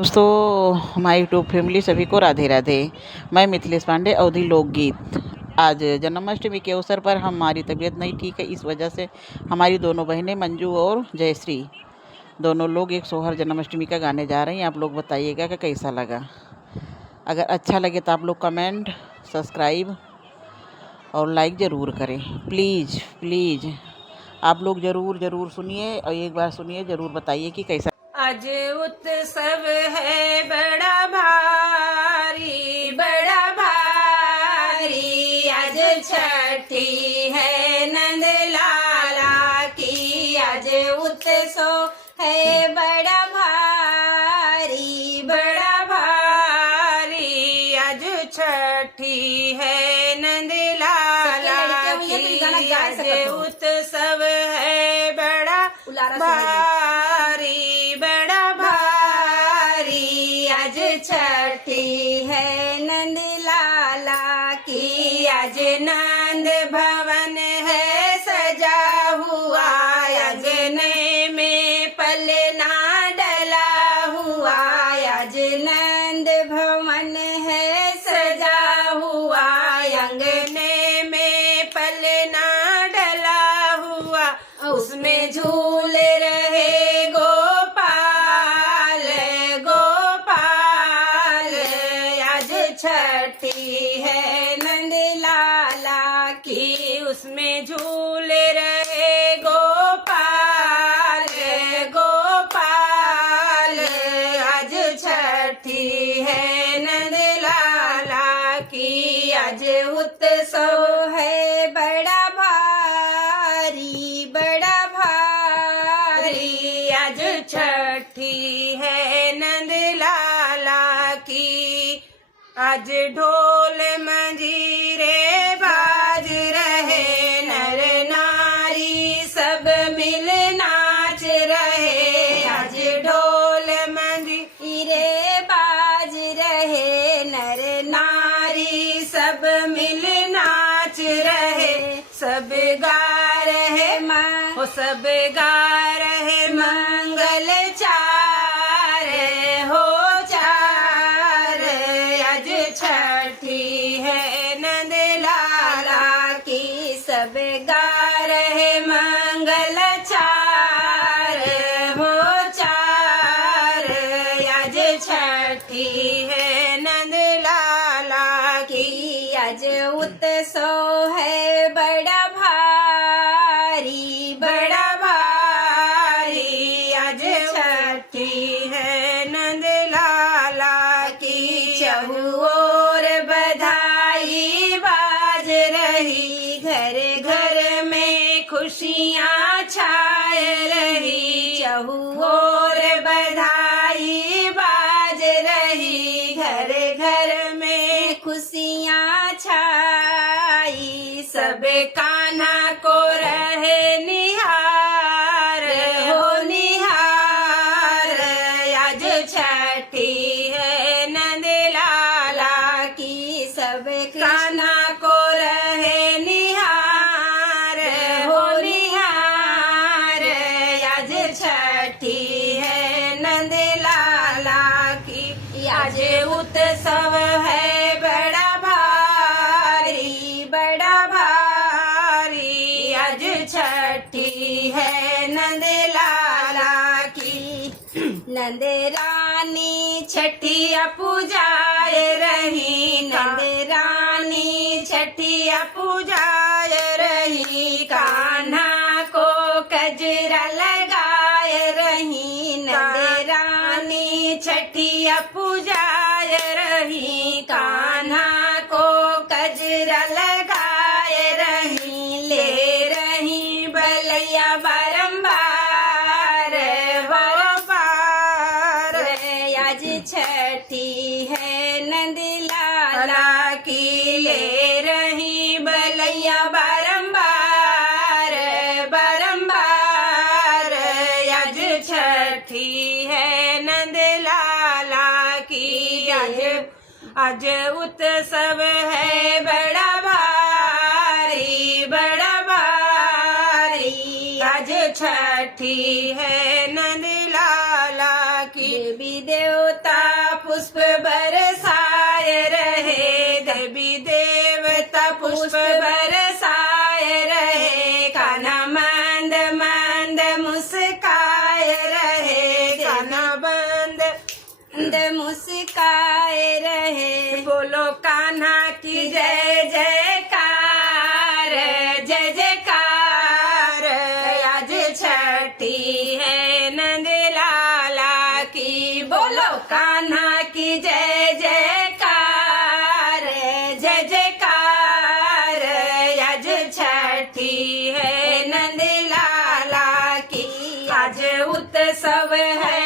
दोस्तों, हमारी YouTube family सभी को राधे राधे। मैं मिथिलेश पांडे, अवधी लोकगीत। आज जन्माष्टमी के अवसर पर हमारी तबीयत नहीं ठीक है, इस वजह से हमारी दोनों बहनें मंजू और जयश्री दोनों लोग एक सोहर जन्माष्टमी का गाने जा रही हैं। आप लोग बताइएगा कि कैसा लगा। अगर अच्छा लगे तो आप लोग कमेंट, सब्सक्राइब और लाइक ज़रूर करें। प्लीज़ प्लीज़ आप लोग ज़रूर सुनिए और एक बार सुनिए, ज़रूर बताइए कि कैसा। आज उत्सव है बड़ा भारी, बड़ा भारी। आज छठी है नंद लाला की, आज उत्सव है बड़ा भारी, बड़ा भारी। आज छठी है नंद लाला की, आज उत्सव है बड़ा भारी, बड़ा भारी। आज छठी है नंद लाला की, आज नंद भवन है सजा हुआ, अगने में पलना डला हुआ। आज नंद भवन है सजा हुआ, अंगने में पलना डला हुआ। उसमें झूल रहे गोपाल, गोपाल। आज छठी है नंद लाला की, उसमें झूल रहे गोपाल, गोपाल। आज छठी है नंद लाला की, आज उत्सव है बड़ा भारी, बड़ा भारी। आज छठी है नंद लाला की, आज ढोल मंजीरे बाज रहे, नर नारी सब मिल नाच रहे। आज ढोल मंजीरे बाज रहे, नर नारी सब मिल नाच रहे। सब गा रहे हो, सब गा रहे मंगल चार हो, चार। आज छठी है नंद लाला की, सब गा रहे मंगल चार हो, चार। आज छठी है नंद लाला की, आज उत्सव है बड़ा भारी, बड़ा भारी। आज छठी है नंद लाला की, चहुओर बधाई बाज रही, घर घर में खुशियाँ छाए रही। चहुओर बधाई बाज रही, घर घर में खुशियाँ छाई। सब कान्हा को रहे निहार हो, निहार। आज छठी है नंद लाला की, सब कान्हा को रहे निहार हो, निहार। आज छठी है नंद लाला की, आज उत्सव है बड़ा भारी, बड़ा भारी। आज छठी है नंद लाला की, नंद रानी छठिया पूजाए रही, नंद रानी छठिया पूजाए रही। कान्हा को कजरा लगाए रही, नंद रानी छठिया पूजाए रही। कान्हा को कजरा लगाए रही, ले रही बलैया बारंबार, बारंबार। आज छठी है नंद लाला की, ले रही बलैया बारंबार, बारंबार। आज छठी है नंद लाला की, आज उत्सव है बड़ा भारी, बड़ा भारी। आज छठी है नंद लाला की, देवी देवता पुष्प बरसाए रहे, देवी देवता पुष्प बरसाए रहे, कान्हा मंद मंद मुस्काए रहे, कान्हा बंद मुस्काए रहे। बोलो कान्हा की जय जयकार, जय जयकार। आज छठी है नंद लाला की, बोलो कान्हा की जय जयकार, जय जयकार। आज छठी है नंद लाला की, आज उत्सव है